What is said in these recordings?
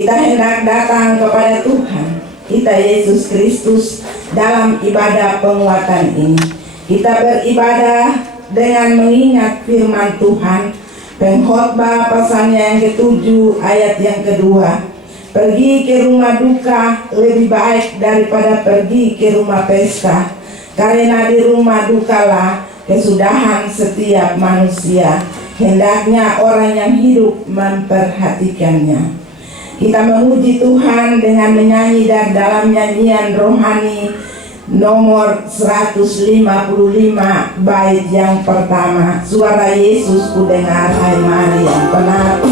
Kita hendak datang kepada Tuhan kita Yesus Kristus dalam ibadah penguatan ini. Kita beribadah dengan mengingat firman Tuhan, pengkhotbah pasalnya yang ke-7 ayat yang kedua. Pergi ke rumah duka lebih baik daripada pergi ke rumah pesta, karena di rumah dukalah kesudahan setiap manusia, hendaknya orang yang hidup memperhatikannya. Kita memuji Tuhan dengan menyanyi dan dalam nyanyian rohani nomor 155 bait yang pertama. Suara Yesus ku dengar, hai mari yang benar.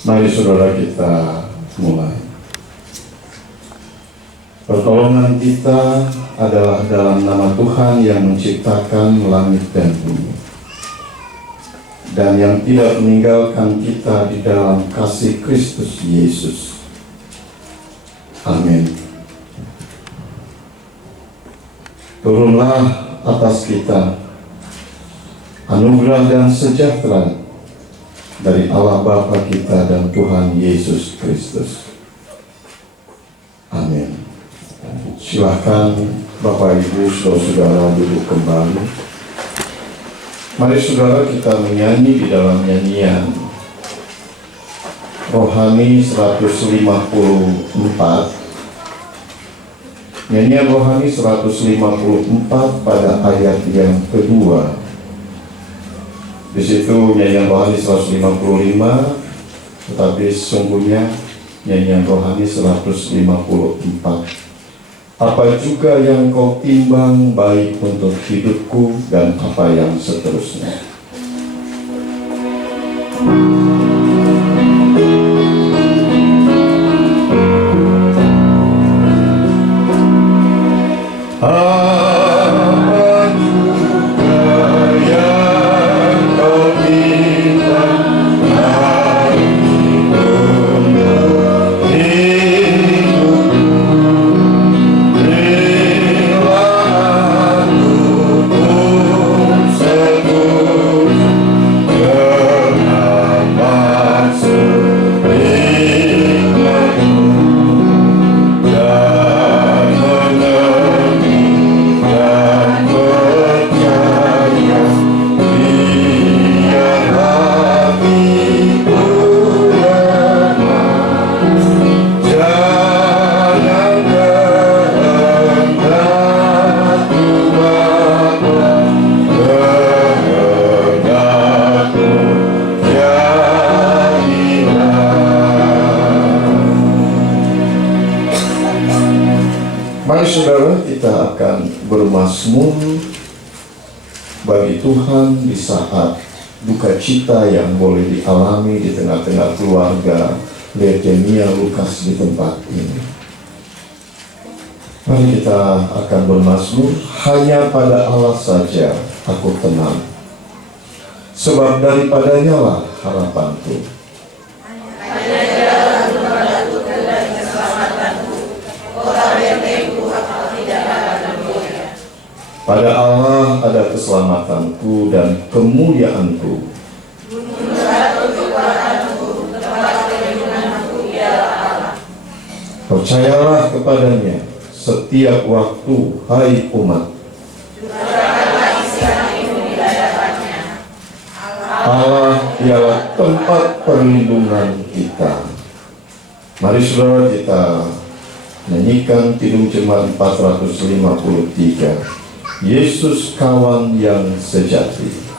Mari saudara kita mulai. Pertolongan kita adalah dalam nama Tuhan yang menciptakan langit dan bumi, dan yang tidak meninggalkan kita di dalam kasih Kristus Yesus. Amin. Turunlah atas kita anugerah dan sejahtera dari Allah Bapa kita dan Tuhan Yesus Kristus. Amin. Silahkan Bapak Ibu saudara duduk kembali. Mari saudara kita menyanyi di dalam nyanyian rohani 154. Nyanyian rohani 154 pada ayat yang kedua. Di situ nyanyian rohani 155, tetapi sesungguhnya nyanyian rohani 154. Apa juga yang kau timbang baik untuk hidupku, dan apa yang seterusnya. Mari saudara kita akan bermazmur bagi Tuhan di saat duka cita yang boleh dialami di tengah-tengah keluarga leukemia Lukas di tempat ini. Mari kita akan bermazmur, hanya pada Allah saja aku tenang, sebab daripadanya lah harapanku. Pada Allah ada keselamatanku dan kemuliaanku. Percayalah kepadanya setiap waktu, hai umat. Allah ialah tempat perlindungan kita. Mari saudara kita nyanyikan Kidung Jemaat 453, Yesus kawan yang sejati.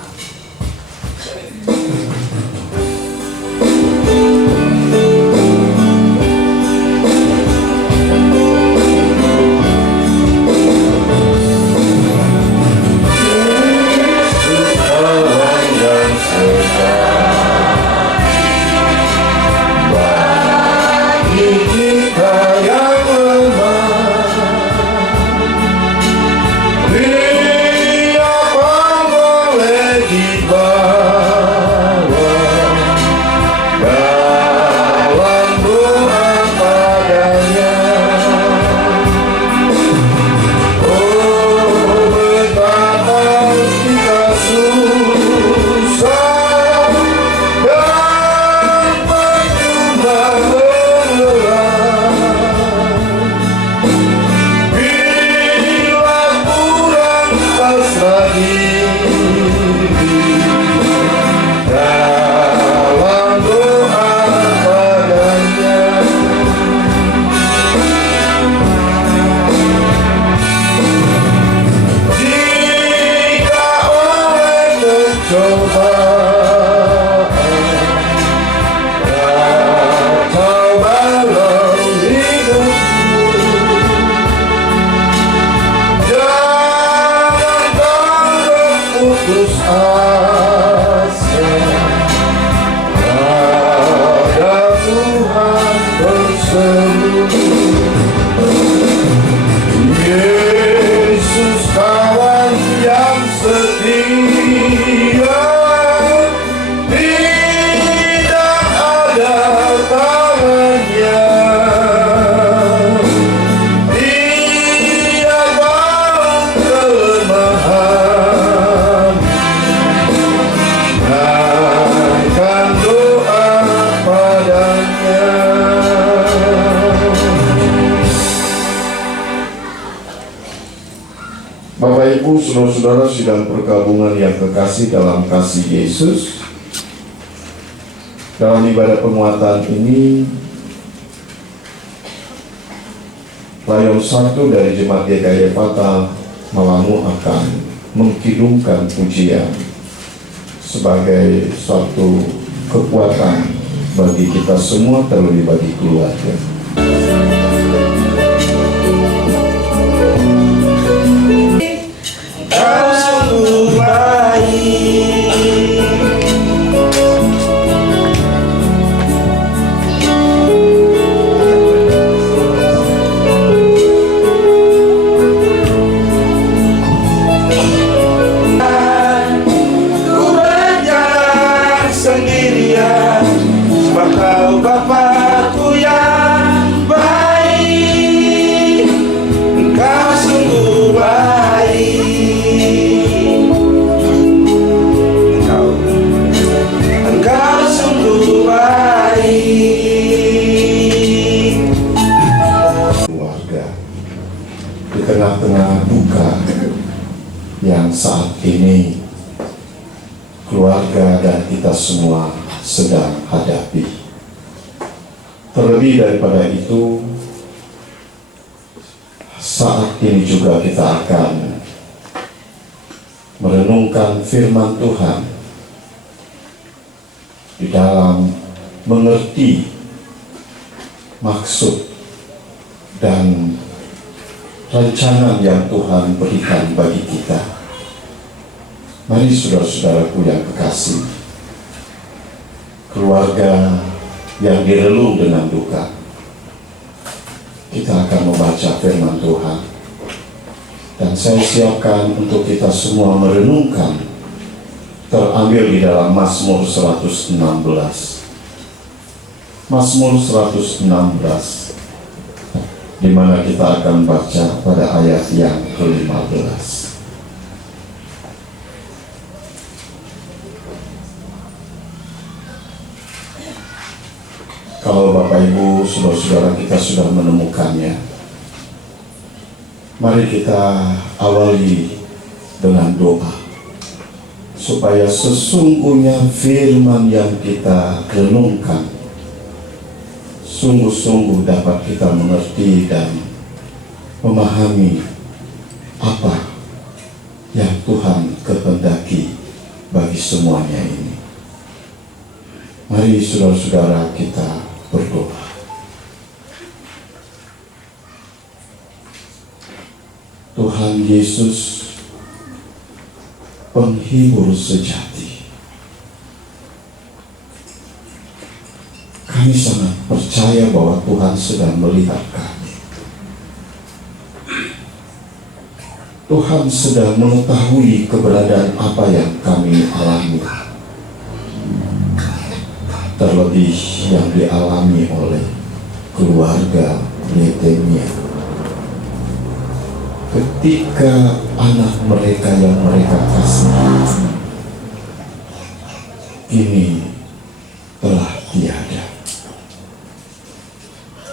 Yesus kawan yang setia, tidak ada tawanya, dia tahu kelemahan, naikkan doa padanya. Bapak Ibu, saudara-saudara sidang perkabungan yang kekasih dalam kasih Yesus, dalam ibadah penguatan ini, Layon 1 dari Jemaat GKI Pata Malangu akan mengkidungkan pujian sebagai suatu kekuatan bagi kita semua, terlebih bagi keluarga. Kau sungguh baik, ku berjalan sendirian, sebab Kau Bapakku yang baik. Engkau sungguh baik, Engkau sungguh baik. Keluarga di tengah-tengah duka yang saat ini keluarga dan kita semua sedang hadapi. Terlebih daripada itu, saat ini juga kita akan merenungkan firman Tuhan di dalam mengerti maksud dan rencana yang Tuhan berikan bagi kita. Mari saudara-saudaraku yang kekasih, keluarga yang direlung dengan duka, kita akan membaca firman Tuhan. Dan saya siapkan untuk kita semua merenungkan, terambil di dalam Mazmur 116. Mazmur 116, di mana kita akan baca pada ayat yang ke-15. Kalau Bapak Ibu, saudara-saudara kita sudah menemukannya, mari kita awali dengan doa, supaya sesungguhnya firman yang kita renungkan sungguh-sungguh dapat kita mengerti dan memahami apa yang Tuhan kehendaki bagi semuanya ini. Mari saudara-saudara kita berdoa. Tuhan Yesus, penghibur sejati, kami sangat percaya bahwa Tuhan sedang melihat kami. Tuhan sedang mengetahui keberadaan apa yang kami alami, terlebih yang dialami oleh keluarga Nehemia. Ketika anak mereka yang mereka kasih kini telah tiada,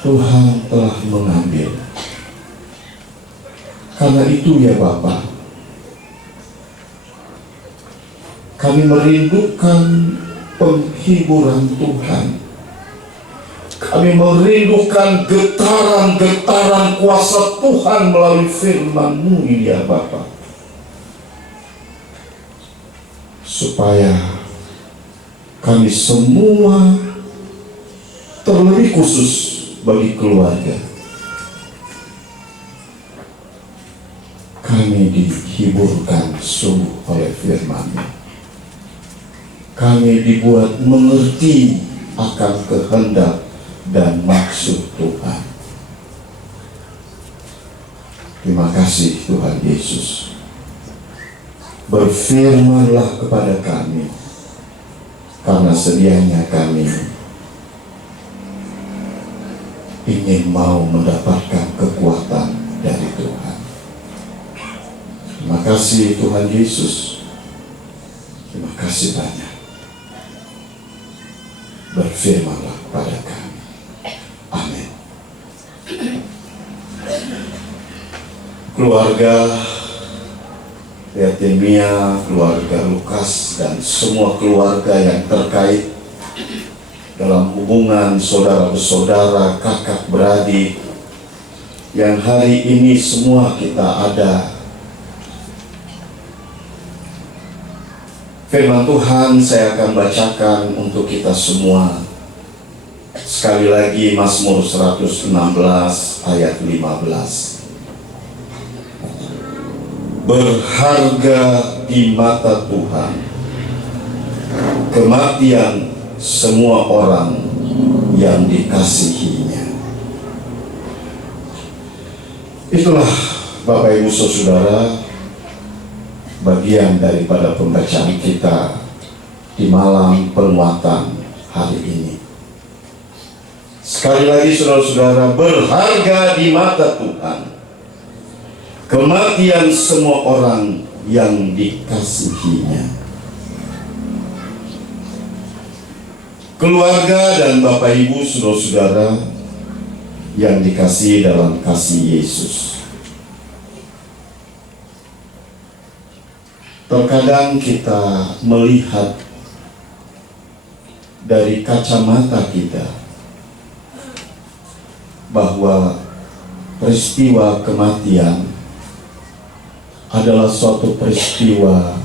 Tuhan telah mengambil. Karena itu ya Bapa, kami merindukan penghiburan Tuhan. Kami merindukan getaran-getaran kuasa Tuhan melalui firman-Mu ya Bapa, supaya kami semua, terlebih khusus bagi keluarga, kami dihiburkan sungguh oleh firman-Mu. Kami dibuat mengerti akan kehendak dan maksud Tuhan. Terima kasih Tuhan Yesus. Berfirmanlah kepada kami, karena sedianya kami ingin mau mendapatkan kekuatan dari Tuhan. Terima kasih Tuhan Yesus. Terima kasih banyak. Berfirmanlah pada kami. Amin. Keluarga Nehemia, keluarga Lukas, dan semua keluarga yang terkait dalam hubungan saudara-bersaudara, kakak beradik, yang hari ini semua kita ada. Firman Tuhan saya akan bacakan untuk kita semua. Sekali lagi Mazmur 116 ayat 15. Berharga di mata Tuhan kematian semua orang yang dikasihinya. Itulah Bapak Ibu Saudara, bagian daripada pembacaan kita di malam penguatan hari ini. Sekali lagi saudara-saudara, berharga di mata Tuhan kematian semua orang yang dikasihinya. Keluarga dan Bapak Ibu saudara-saudara yang dikasihi dalam kasih Yesus, terkadang kita melihat dari kacamata kita bahwa peristiwa kematian adalah suatu peristiwa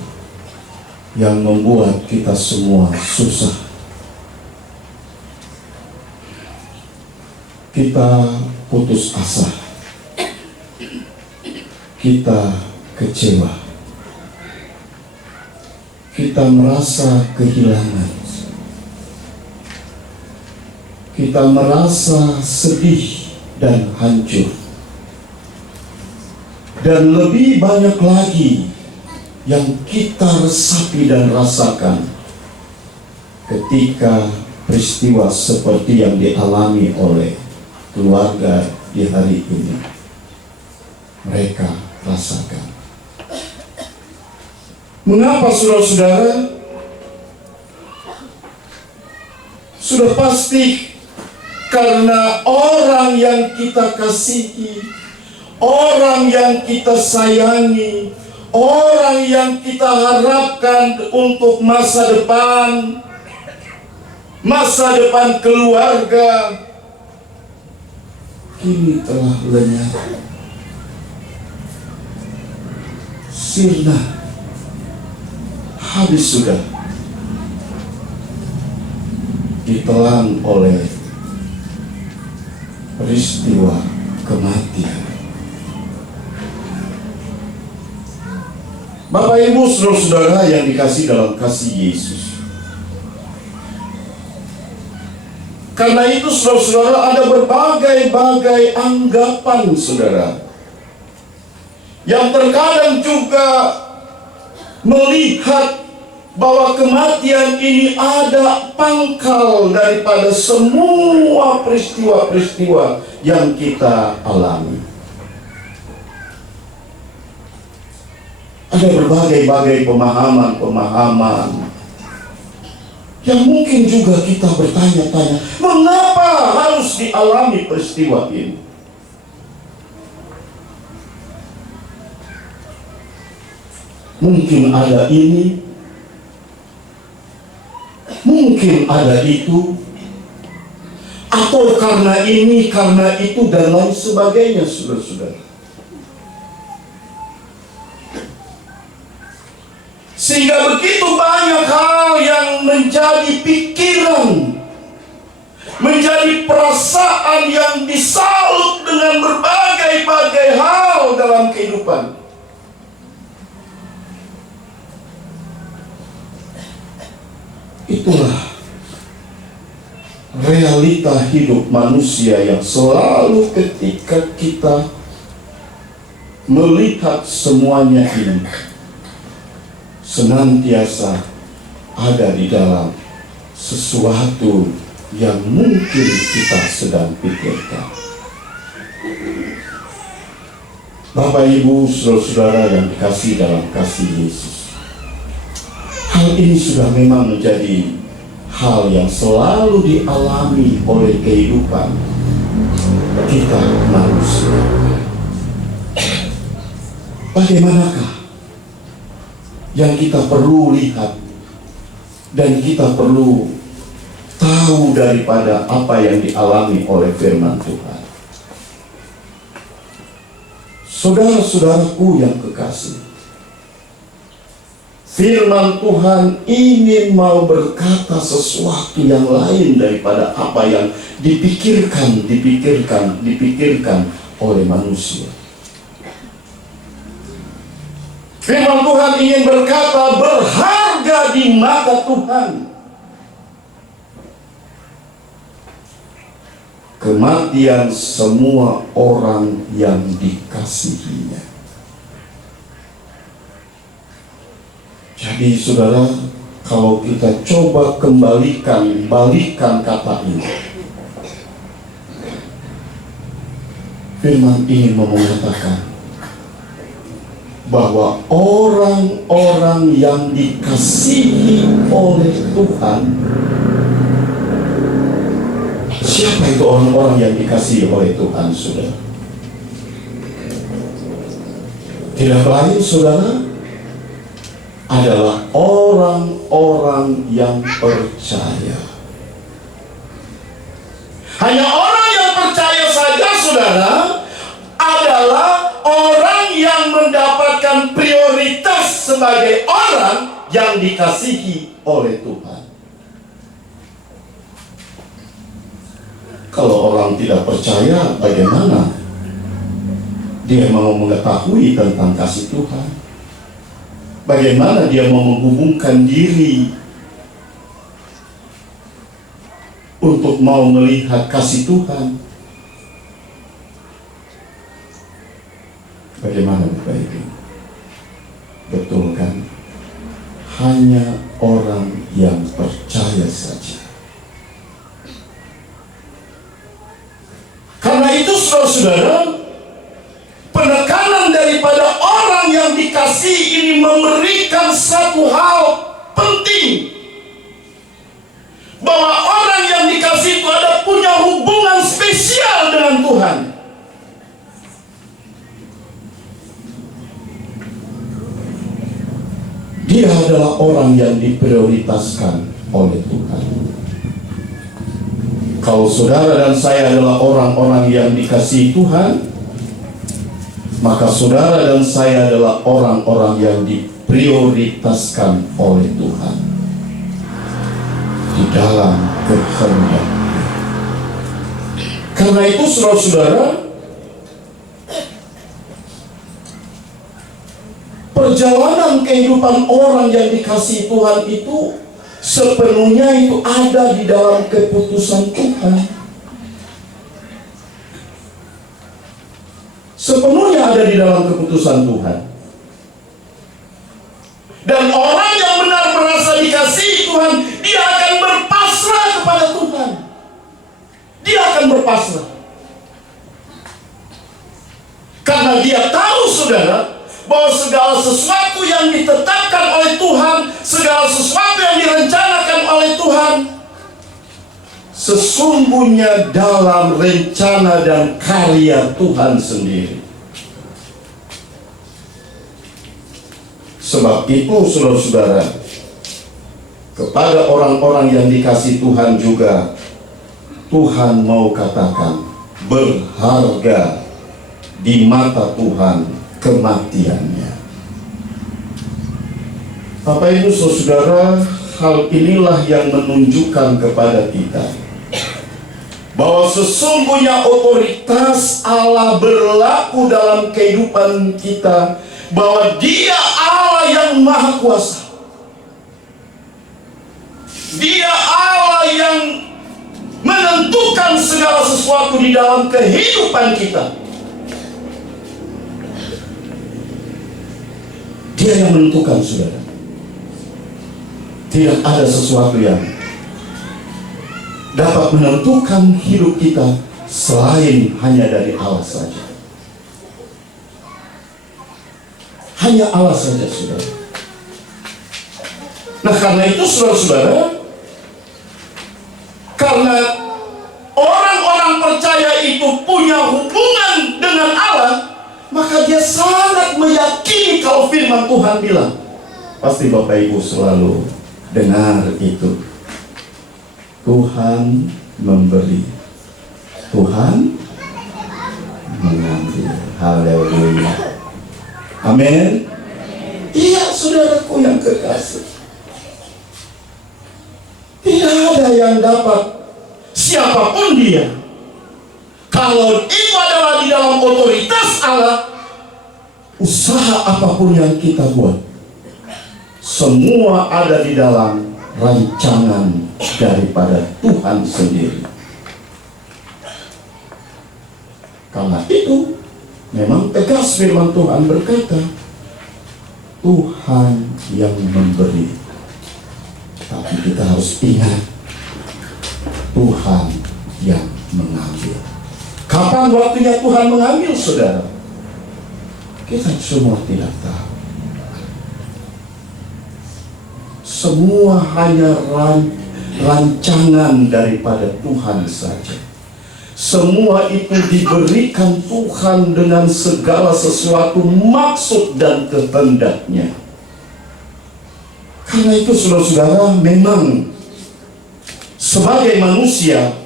yang membuat kita semua susah. Kita putus asa, kita kecewa, kita merasa kehilangan, kita merasa sedih dan hancur. Dan lebih banyak lagi yang kita resapi dan rasakan ketika peristiwa seperti yang dialami oleh keluarga di hari ini mereka rasakan. Mengapa saudara-saudara? Sudah pasti Karena orang yang kita kasihi, orang yang kita sayangi, orang yang kita harapkan untuk masa depan keluarga, kini telah lenyap, sirna, habis sudah, ditelan oleh peristiwa kematian. Bapak Ibu saudara-saudara yang dikasih dalam kasih Yesus, karena itu saudara-saudara, ada berbagai-bagai anggapan saudara yang terkadang juga melihat bahwa kematian ini ada pangkal daripada semua peristiwa-peristiwa yang kita alami. Ada berbagai-bagai pemahaman yang mungkin juga kita bertanya-tanya, mengapa harus dialami peristiwa ini? Mungkin ada ini, mungkin ada itu, atau karena ini, karena itu, dan lain sebagainya, saudara-saudara. Sehingga begitu banyak hal yang menjadi pikiran, menjadi perasaan yang disalut dengan berbagai-bagai hal dalam kehidupan. Itulah realita hidup manusia yang selalu ketika kita melihat semuanya ini senantiasa ada di dalam sesuatu yang mungkin kita sedang pikirkan. Bapak Ibu saudara-saudara yang dikasihi dalam kasih Yesus, hal ini sudah memang menjadi hal yang selalu dialami oleh kehidupan kita manusia. Bagaimanakah yang kita perlu lihat dan kita perlu tahu daripada apa yang dialami oleh firman Tuhan? Saudara-saudaraku yang kekasih, firman Tuhan ingin mau berkata sesuatu yang lain daripada apa yang dipikirkan oleh manusia. Firman Tuhan ingin berkata, berharga di mata Tuhan kematian semua orang yang dikasihinya. Jadi saudara, kalau kita coba balikan kata ini, firman ingin mengatakan bahwa orang-orang yang dikasihi oleh Tuhan, siapa itu orang-orang yang dikasihi oleh Tuhan, saudara? Tidak lain, saudara, adalah orang-orang yang percaya. Hanya orang yang percaya saja, saudara, adalah orang yang mendapatkan prioritas sebagai orang yang dikasihi oleh Tuhan. Kalau orang tidak percaya, bagaimana dia mau mengetahui tentang kasih Tuhan? Bagaimana dia mau menghubungkan diri untuk mau melihat kasih Tuhan? Bagaimana Bapak Ibu? Betul kan? Hanya orang yang percaya saja. Karena itu saudara-saudara, penekanan daripada orang yang dikasihi ini memberikan satu hal penting, bahwa orang yang dikasihi itu ada punya hubungan adalah orang yang diprioritaskan oleh Tuhan. Kalau saudara dan saya adalah orang-orang yang dikasihi Tuhan, maka saudara dan saya adalah orang-orang yang diprioritaskan oleh Tuhan di dalam kehendak. Karena itu saudara-saudara, perjalanan kehidupan orang yang dikasihi Tuhan itu sepenuhnya itu ada di dalam keputusan Tuhan. Sepenuhnya ada di dalam keputusan Tuhan. Dan orang yang benar merasa dikasihi Tuhan, dia akan berpasrah kepada Tuhan. Dia akan berpasrah. Karena dia tahu, saudara, bahwa segala sesuatu yang ditetapkan oleh Tuhan, segala sesuatu yang direncanakan oleh Tuhan, sesungguhnya dalam rencana dan karya Tuhan sendiri. Sebab itu, saudara-saudara, kepada orang-orang yang dikasihi Tuhan juga, Tuhan mau katakan berharga di mata Tuhan kematiannya. Bapak Ibu Saudara, hal inilah yang menunjukkan kepada kita bahwa sesungguhnya otoritas Allah berlaku dalam kehidupan kita, bahwa Dia Allah yang Maha Kuasa. Dia Allah yang menentukan segala sesuatu di dalam kehidupan kita. Dia yang menentukan, saudara. Tidak ada sesuatu yang dapat menentukan hidup kita selain hanya dari Allah saja. Hanya Allah saja, saudara. Nah, karena itu, saudara-saudara, karena orang-orang percaya itu punya hubungan dengan Allah, maka dia sangat meyakini kalau firman Tuhan bilang. Pasti Bapak Ibu selalu dengar itu. Tuhan memberi, Tuhan mengambil. Haleluya. Amin. Iya, saudaraku yang kekasih. Tidak ada yang dapat, siapapun dia, kalau itu adalah di dalam otoritas Allah, usaha apapun yang kita buat, semua ada di dalam rancangan daripada Tuhan sendiri. Karena itu, memang tegas firman Tuhan berkata, Tuhan yang memberi. Tapi kita harus ingat, Tuhan yang mengambil. Kapan waktunya Tuhan mengambil, saudara? Kita semua tidak tahu. Semua hanya rancangan daripada Tuhan saja. Semua itu diberikan Tuhan dengan segala sesuatu maksud dan kehendaknya. Karena itu, saudara-saudara, memang sebagai manusia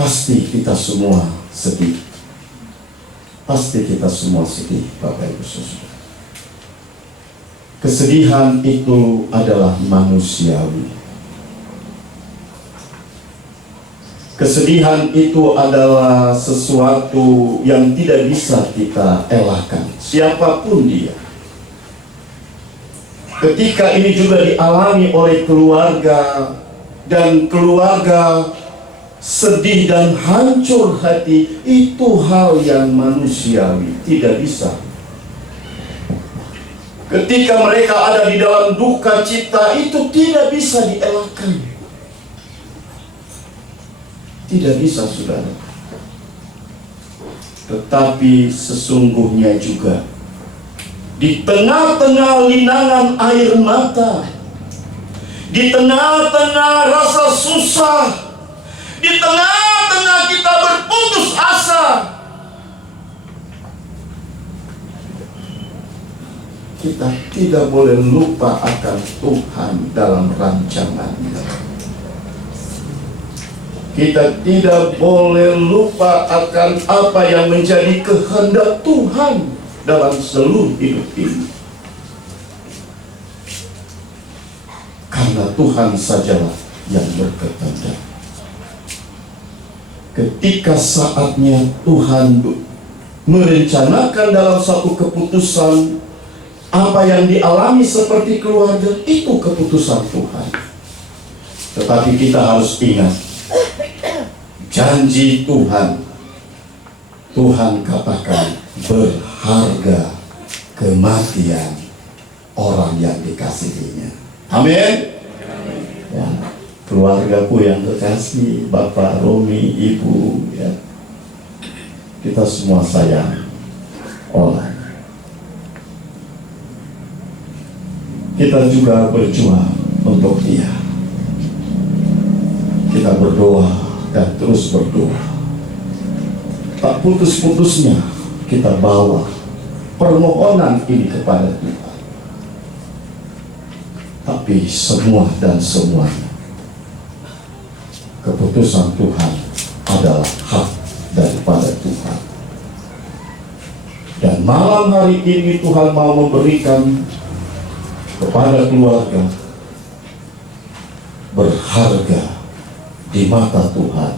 pasti kita semua sedih. Pasti kita semua sedih, Bapak Ibu Saudara. Kesedihan itu adalah manusiawi. Kesedihan itu adalah sesuatu yang tidak bisa kita elakkan, siapapun dia. Ketika ini juga dialami oleh keluarga, dan keluarga sedih dan hancur hati, itu hal yang manusiawi, tidak bisa. Ketika mereka ada di dalam duka cita, itu tidak bisa dielakkan. Tidak bisa, saudara. Tetapi sesungguhnya juga di tengah-tengah linangan air mata, di tengah-tengah rasa susah, di tengah-tengah kita berputus asa, kita kita tidak boleh lupa akan Tuhan dalam rancangannya. Kita tidak boleh lupa akan apa yang menjadi kehendak Tuhan dalam seluruh hidup ini. Karena Tuhan sajalah yang berkehendak. Ketika saatnya Tuhan merencanakan dalam satu keputusan, apa yang dialami seperti keluarga, itu keputusan Tuhan. Tetapi kita harus ingat, janji Tuhan, Tuhan katakan berharga kematian orang yang dikasihinya. Amin. Ya, keluargaku yang terkasih, Bapak, Romi, Ibu, ya, kita semua sayang orang. Kita juga berjuang untuk dia. Kita berdoa dan terus berdoa. Tak putus-putusnya kita bawa permohonan ini kepada Tuhan. Tapi semua dan semuanya, keputusan Tuhan adalah hak daripada Tuhan. Dan malam hari ini Tuhan mau memberikan kepada keluarga berharga di mata Tuhan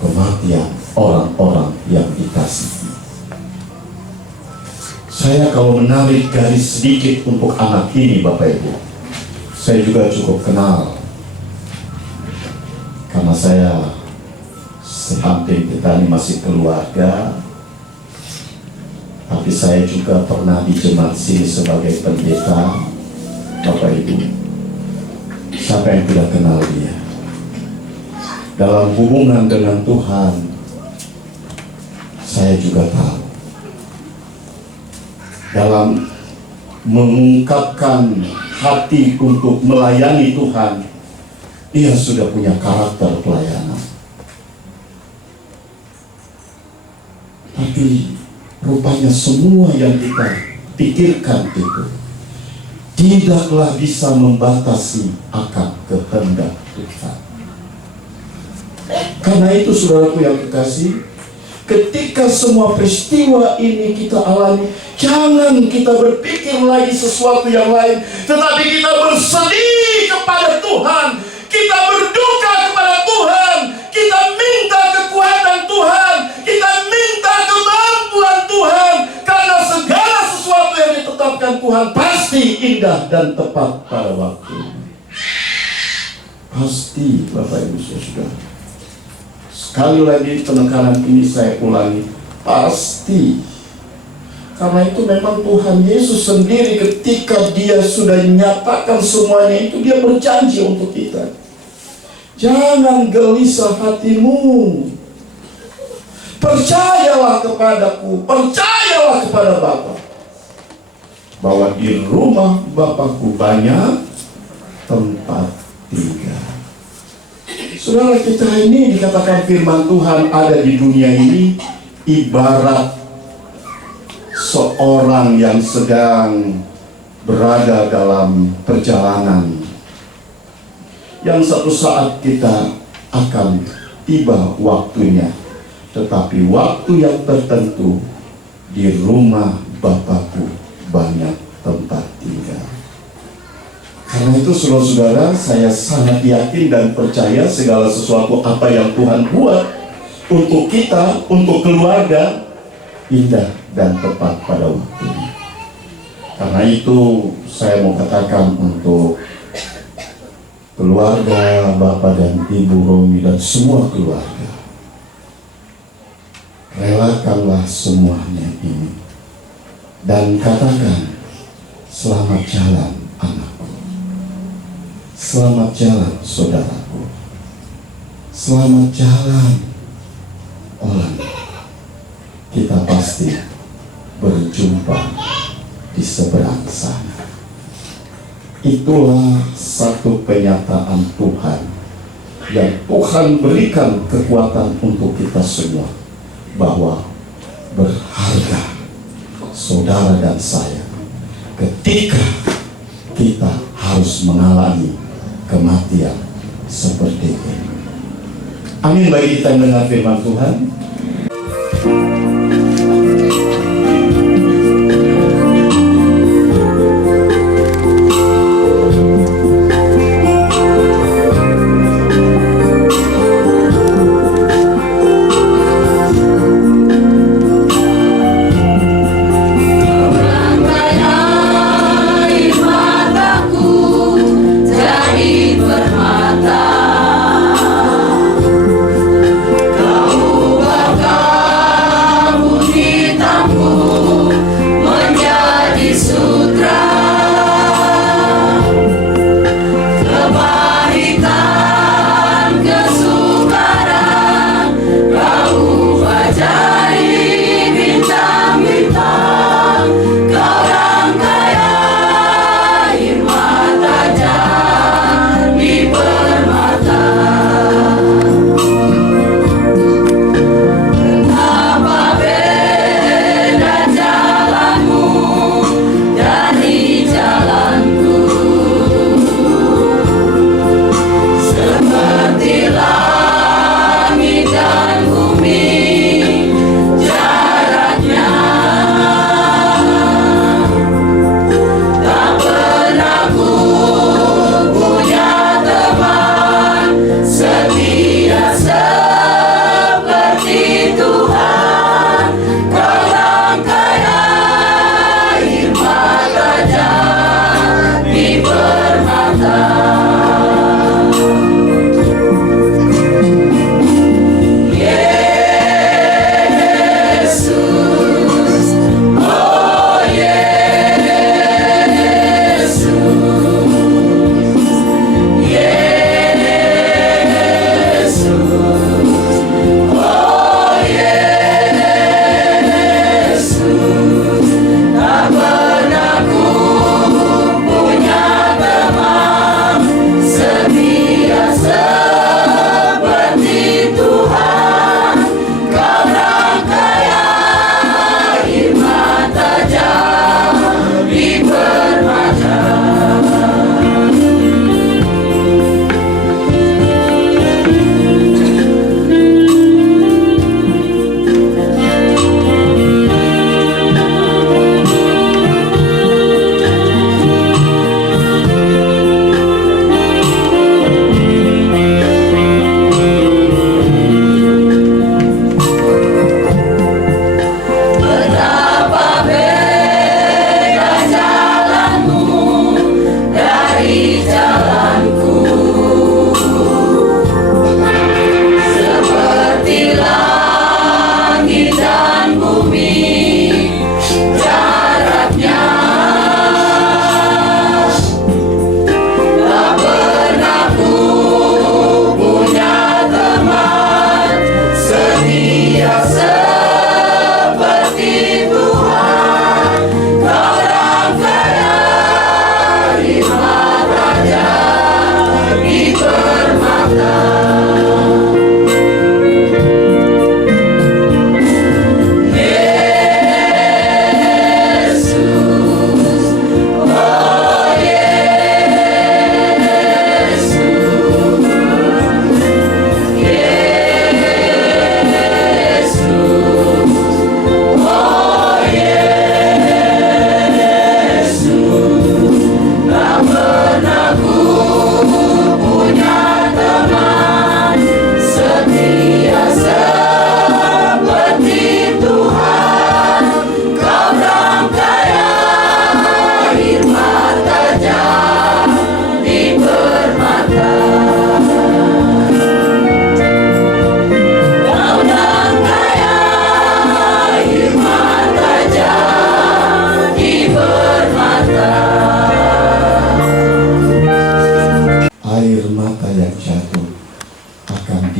kematian orang-orang yang dikasihi. Saya kalau menarik garis sedikit untuk anak ini, Bapak Ibu, saya juga cukup kenal. Karena saya sehampir kita ini masih keluarga. Tapi saya juga pernah di jemaat sini sebagai pendeta. Bapak Ibu, siapa yang tidak kenal dia? Dalam hubungan dengan Tuhan, saya juga tahu. Dalam mengungkapkan hati untuk melayani Tuhan, dia sudah punya karakter pelayanan. Tapi rupanya semua yang kita pikirkan itu tidaklah bisa membatasi akan kehendak Tuhan. Karena itu saudaraku yang kekasih, ketika semua peristiwa ini kita alami, jangan kita berpikir lagi sesuatu yang lain, tetapi kita bersedih kepada Tuhan, kita berduka kepada Tuhan, kita minta kekuatan Tuhan, kita minta kemampuan Tuhan, karena segala sesuatu yang ditetapkan Tuhan pasti indah dan tepat pada waktunya. Pasti, Bapak Ibu Saudara. Sekali lagi penekanan ini saya ulangi, pasti. Karena itu memang Tuhan Yesus sendiri ketika dia sudah nyatakan semuanya itu, dia berjanji untuk kita. Jangan gelisah hatimu. Percayalah kepadaku, percayalah kepada Bapa, bahwa di rumah Bapakku banyak tempat tinggal. Saudara, kita ini dikatakan firman Tuhan ada di dunia ini ibarat seorang yang sedang berada dalam perjalanan, yang satu saat kita akan tiba waktunya, tetapi waktu yang tertentu di rumah Bapakku banyak tempat tinggal. Karena itu saudara-saudara, saya sangat yakin dan percaya segala sesuatu apa yang Tuhan buat untuk kita, untuk keluarga, indah dan tepat pada waktunya. Karena itu saya mau katakan untuk keluarga Bapak dan Ibu Romi dan semua keluarga, relakanlah semuanya ini dan katakan, selamat jalan anakku, selamat jalan saudaraku, selamat jalan orang. Kita pasti berjumpa di seberang sana. Itulah satu penyataan Tuhan yang Tuhan berikan kekuatan untuk kita semua, bahwa berharga saudara dan saya ketika kita harus mengalami kematian seperti ini. Amin. Bagi kita mendengar firman Tuhan.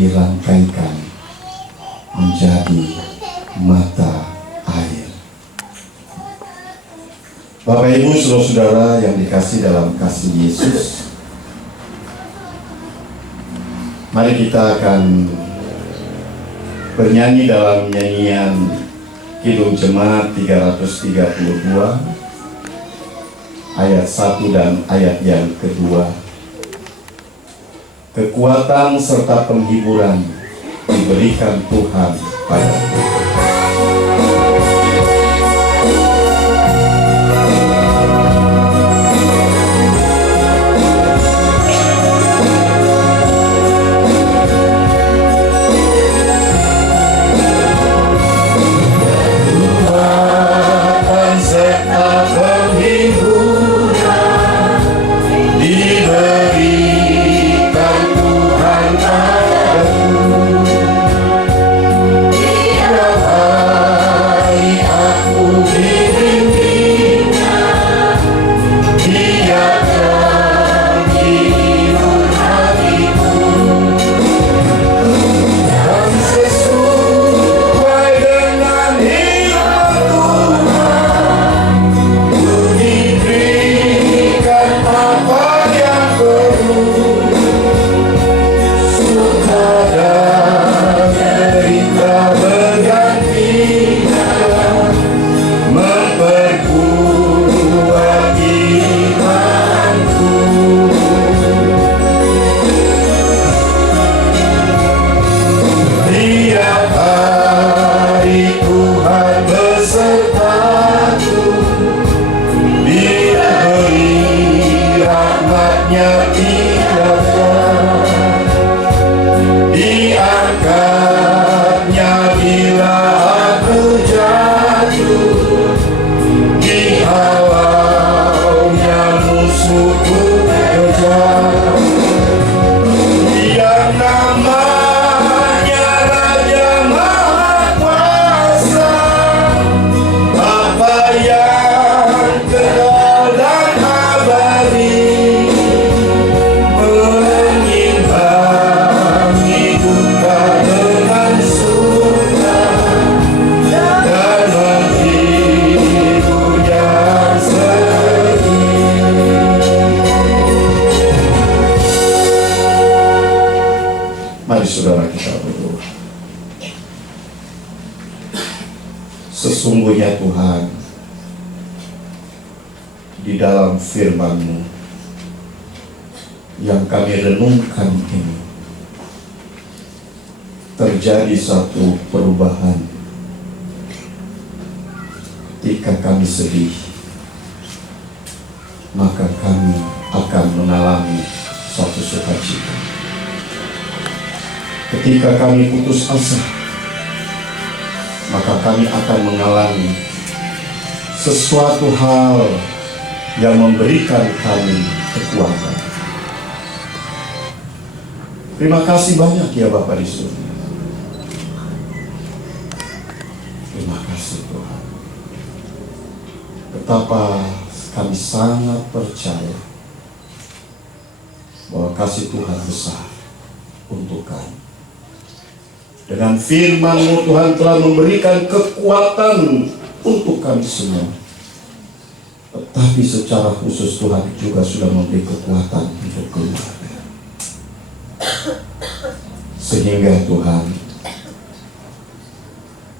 dirangkaikan menjadi mata air. Bapak Ibu saudara-saudara yang dikasih dalam kasih Yesus, mari kita akan bernyanyi dalam nyanyian Kidung Jemaat 332, ayat 1 dan ayat yang kedua. Kekuatan serta penghiburan diberikan Tuhan padaku. Saudara kita berdoa. Sesungguhnya Tuhan, di dalam firman-Mu yang kami renungkan ini, terjadi satu perubahan ketika kami sedih, maka kami akan mengalami suatu sukacita. Ketika kami putus asa, maka kami akan mengalami sesuatu hal yang memberikan kami kekuatan. Terima kasih banyak ya Bapa di surga. Terima kasih Tuhan. Betapa kami sangat percaya bahwa kasih Tuhan besar untuk kami. Dengan firman-Mu Tuhan telah memberikan kekuatan untuk kami semua. Tetapi secara khusus Tuhan juga sudah memberi kekuatan untuk keluarga. Sehingga Tuhan,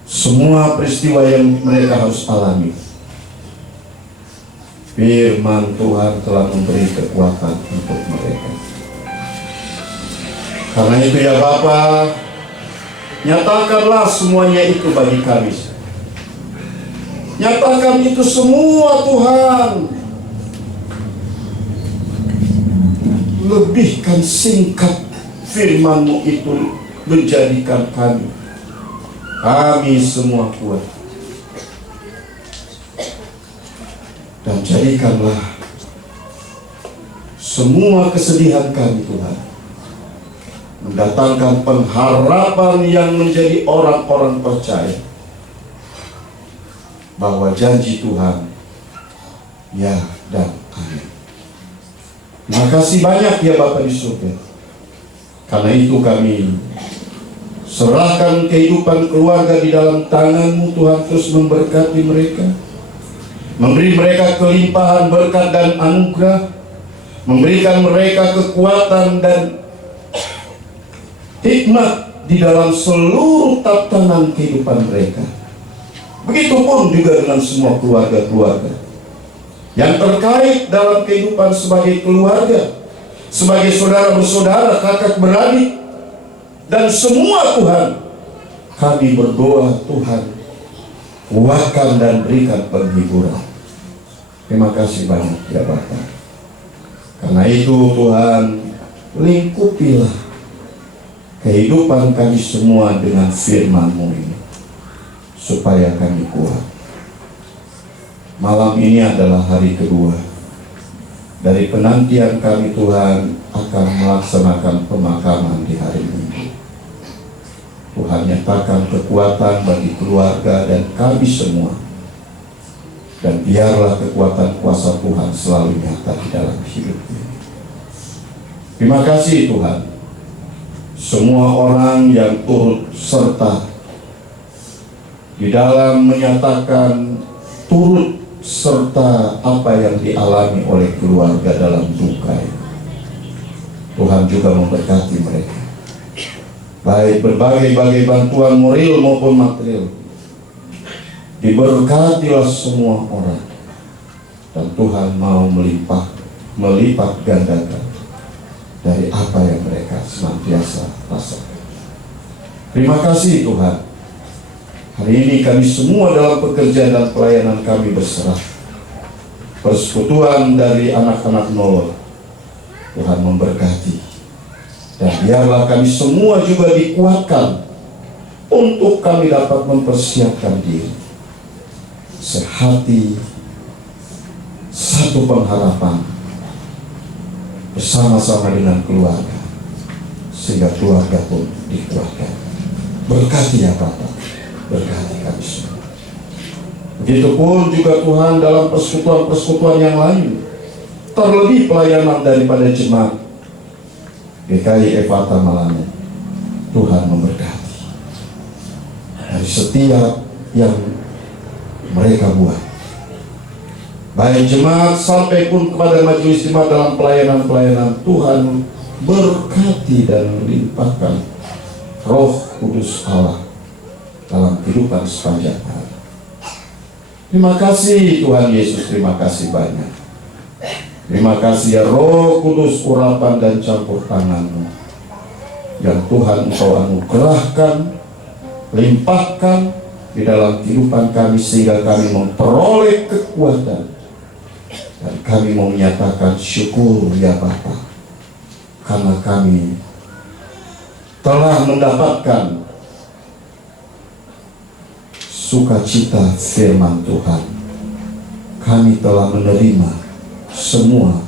semua peristiwa yang mereka harus alami, firman Tuhan telah memberi kekuatan untuk mereka. Karena itu ya Bapa, nyatakanlah semuanya itu bagi kami. Nyatakan itu semua Tuhan. Lebihkan singkat firman-Mu itu menjadikan kami semua kuat. Dan jadikanlah semua kesedihan kami Tuhan mendatangkan pengharapan yang menjadi orang-orang percaya bahwa janji Tuhan ya dan amin. Terima kasih banyak ya Bapa di surga. Karena itu kami serahkan kehidupan keluarga di dalam tangan-Mu Tuhan. Terus memberkati mereka, memberi mereka kelimpahan berkat dan anugerah, memberikan mereka kekuatan dan hikmat di dalam seluruh tatanan kehidupan mereka. Begitupun juga dengan semua keluarga-keluarga yang terkait dalam kehidupan sebagai keluarga, sebagai saudara bersaudara, kakak beradik, dan semua Tuhan. Kami berdoa Tuhan, kuatkan dan berikan penghiburan. Terima kasih banyak ya Bapa. Karena itu Tuhan, lingkupilah kehidupan kami semua dengan firman-Mu ini, supaya kami kuat. Malam ini adalah hari kedua dari penantian kami Tuhan akan melaksanakan pemakaman di hari ini. Tuhan nyatakan kekuatan bagi keluarga dan kami semua, dan biarlah kekuatan kuasa Tuhan selalu nyata di dalam hidup ini. Terima kasih Tuhan, semua orang yang turut serta di dalam menyatakan turut serta apa yang dialami oleh keluarga dalam duka ini. Tuhan juga memberkati mereka, baik berbagai bantuan moral maupun material. Diberkatilah semua orang, dan Tuhan mau melipat gandakan dari apa yang mereka senantiasa rasakan. Terima kasih Tuhan. Hari ini kami semua dalam pekerjaan dan pelayanan kami berserah. Persekutuan dari anak-anak Noah, Tuhan memberkati. Dan biarlah kami semua juga dikuatkan untuk kami dapat mempersiapkan diri sehati, satu pengharapan, bersama-sama dengan keluarga, sehingga keluarga pun dikuatkan. Berkati ya Bapak, berkati kami semua. Begitupun juga Tuhan dalam persekutuan-persekutuan yang lain, terlebih pelayanan daripada jemaat GKI Efata Malangan. Tuhan memberkati dari setiap yang mereka buat, baik jemaat sampai pun kepada majelis jemaat dalam pelayanan-pelayanan. Tuhan berkati dan limpahkan Roh Kudus Allah dalam kehidupan sepanjang hari. Terima kasih Tuhan Yesus, terima kasih banyak. Terima kasih ya Roh Kudus, urapan dan campur tangan-Mu yang Tuhan Engkau anugerahkan, limpahkan di dalam kehidupan kami, sehingga kami memperoleh kekuatan, dan kami mau menyatakan syukur ya Bapa, karena kami telah mendapatkan sukacita firman Tuhan. Kami telah menerima semua,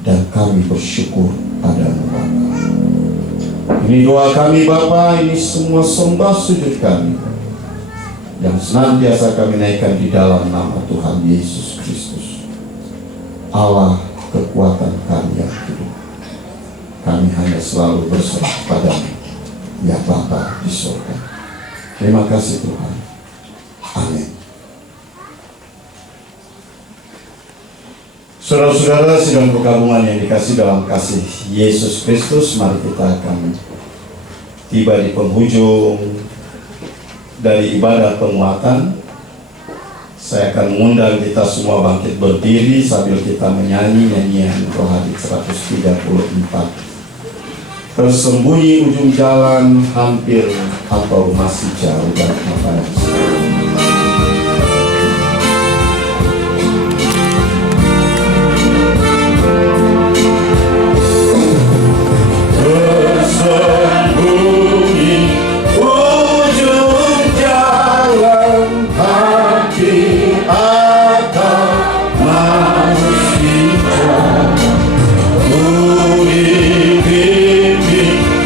dan kami bersyukur padamu Bapa. Ini doa kami Bapa, ini semua sembah sujud kami yang senantiasa kami naikkan di dalam nama Tuhan Yesus Kristus, Allah kekuatan kami yang hidup. Kami hanya selalu berserah padamu ya Bapa di surga. Terima kasih Tuhan. Amin. Saudara-saudara sidang pergabungan yang dikasih dalam kasih Yesus Kristus, mari kita akan tiba di penghujung dari ibadah penguatan. Saya akan mengundang kita semua bangkit berdiri sambil kita menyanyi nyanyian Rohani 134. Tersembunyi ujung jalan, hampir atau masih jauh dan apa yang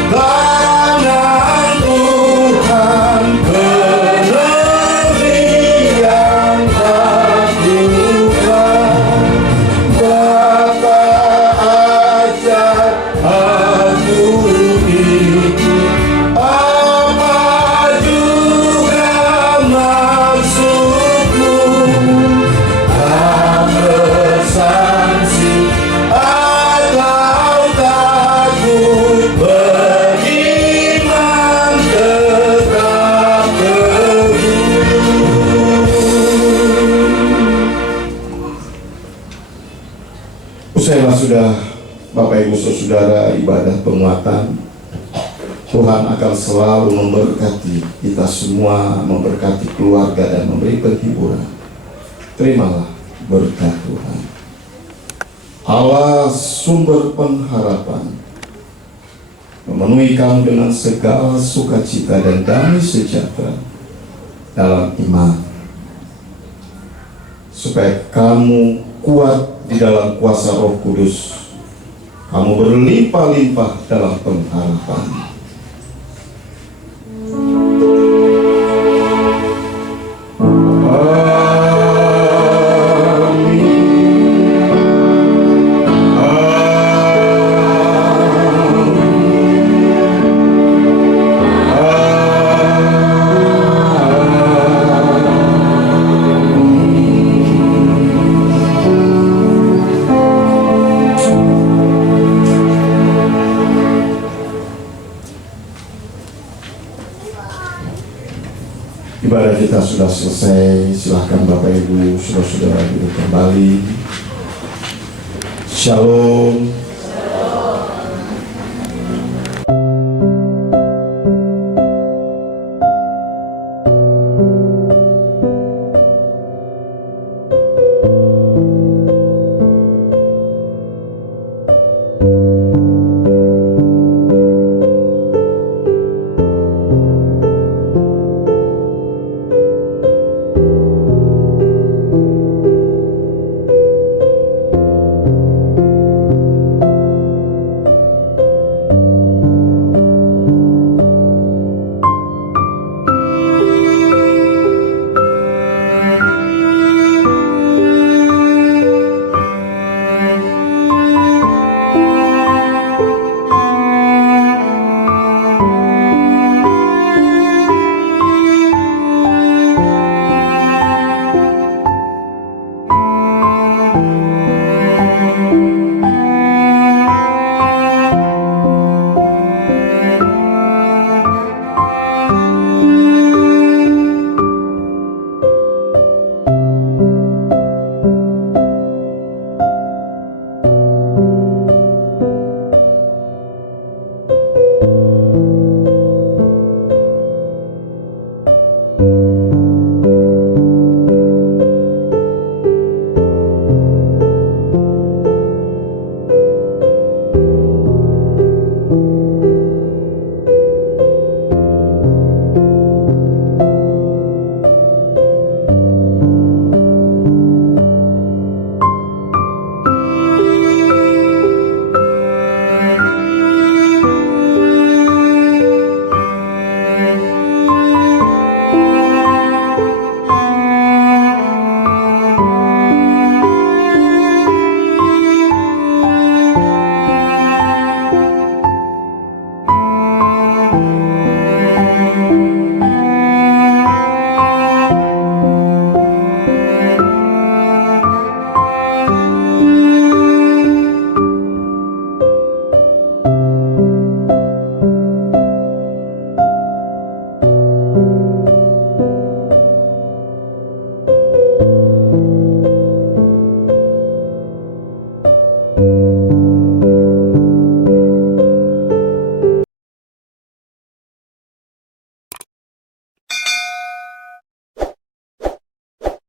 Tangan Tuhan sesudah Bapak Ibu Saudara ibadah penguatan, Tuhan akan selalu memberkati kita semua, memberkati keluarga dan memberi penghiburan. Terimalah berkat Tuhan. Allah sumber pengharapan memenuhi kamu dengan segala sukacita dan damai sejahtera dalam iman, supaya kamu kuat di dalam kuasa Roh Kudus, kamu berlimpah-limpah dalam pengharapan. Ibadah kita sudah selesai. Silahkan Bapak Ibu, saudara-saudara duduk kembali. Shalom.